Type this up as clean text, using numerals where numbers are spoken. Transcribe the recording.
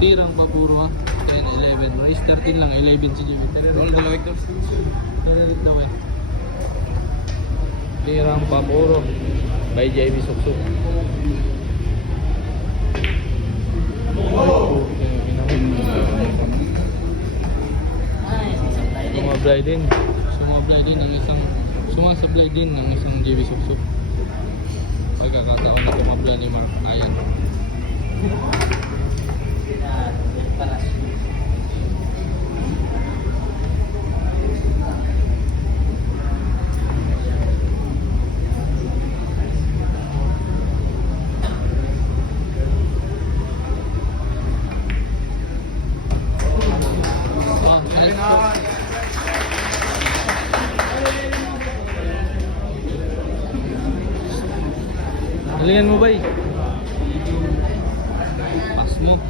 Tirang papuro ha. 10, 11. Race 13 lang, 11 si Jimmy. Roll dalawa ito. Tinirit daw eh. Tirang papuro. By JB Suksuk. Sumablay din. Sumablay din ng isang sumasablay din ng isang JB Suksuk. Pagkakataon na tumabla ni Mark Ayan. Galingan mo ba eh? Pas mo.